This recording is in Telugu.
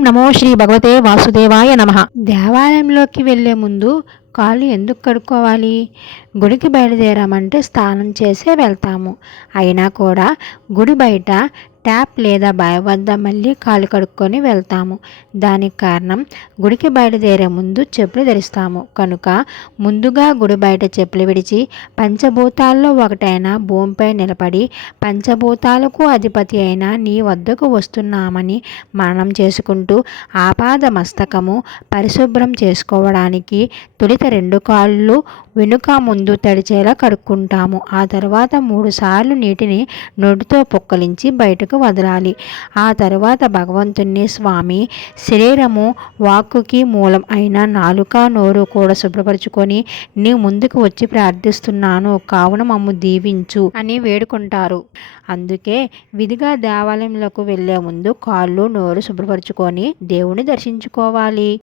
నమో శ్రీ భగవతే వాసుదేవాయ నమ. దేవాలయంలోకి వెళ్ళే ముందు కాళ్ళు ఎందుకు కడుక్కోవాలి? గుడికి బయలుదేరామంటే స్నానం చేసే వెళ్తాము. అయినా కూడా గుడి బయట ట్యాప్ లేదా బావి వద్ద మళ్ళీ కాలు కడుక్కొని వెళ్తాము. దానికి కారణం గుడికి బయలుదేరే ముందు చెప్పులు ధరిస్తాము కనుక ముందుగా గుడి బయట చెప్పులు విడిచి పంచభూతాల్లో ఒకటైన భూమిపై నిలబడి పంచభూతాలకు అధిపతి అయిన నీ వద్దకు వస్తున్నామని మరణం చేసుకుంటూ ఆపాద మస్తకము పరిశుభ్రం చేసుకోవడానికి తొలిత రెండు కాళ్ళు వెనుక ముందు తడిచేలా కడుక్కుంటాము. ఆ తర్వాత మూడుసార్లు నీటిని నోటితో పొక్కలించి బయటకు వదలాలి. ఆ తర్వాత భగవంతుని స్వామి శరీరము వాక్కుకి మూలం అయిన నాలుక నోరు కూడా శుభ్రపరచుకొని నీ ముందుకు వచ్చి ప్రార్థిస్తున్నాను. కావున మమ్ము దీవించు అని వేడుకుంటారు. అందుకే విధిగా దేవాలయంలోకి వెళ్ళే ముందు కాళ్ళు నోరు శుభ్రపరచుకొని దేవుని దర్శించుకోవాలి.